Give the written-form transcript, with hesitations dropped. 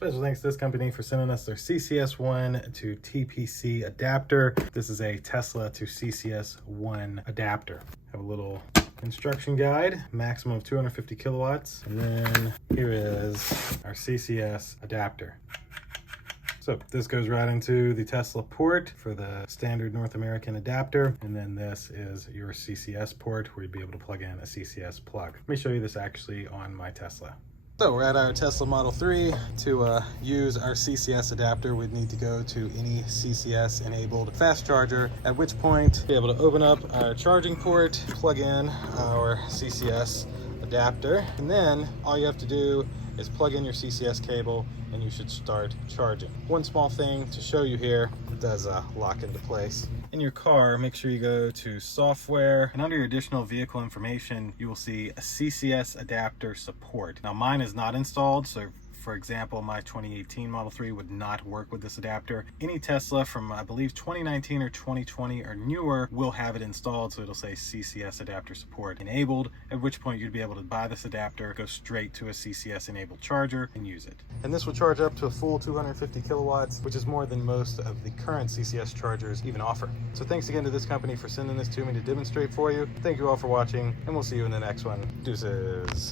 Special thanks to this company for sending us their CCS1 to TPC adapter. This is a Tesla to CCS1 adapter. Have a little instruction guide, maximum of 250 kilowatts. And then here is our CCS adapter. So this goes right into the Tesla port for the standard North American adapter. And then this is your CCS port where you'd be able to plug in a CCS plug. Let me show you this actually on my Tesla. So we're at our Tesla Model 3. To use our CCS adapter, we'd need to go to any CCS enabled fast charger, at which point be able to open up our charging port, plug in our CCS adapter, and then all you have to do is plug in your CCS cable and you should start charging. One small thing to show you here, it does lock into place. In your car, make sure you go to software, and under your additional vehicle information, you will see a CCS adapter support. Now mine is not installed, so for example, my 2018 Model 3 would not work with this adapter. Any Tesla from, I believe, 2019 or 2020 or newer will have it installed, so it'll say CCS adapter support enabled, at which point you'd be able to buy this adapter, go straight to a CCS enabled charger and use it. And this will charge up to a full 250 kilowatts, which is more than most of the current CCS chargers even offer. So thanks again to this company for sending this to me to demonstrate for you. Thank you all for watching, and we'll see you in the next one. Deuces.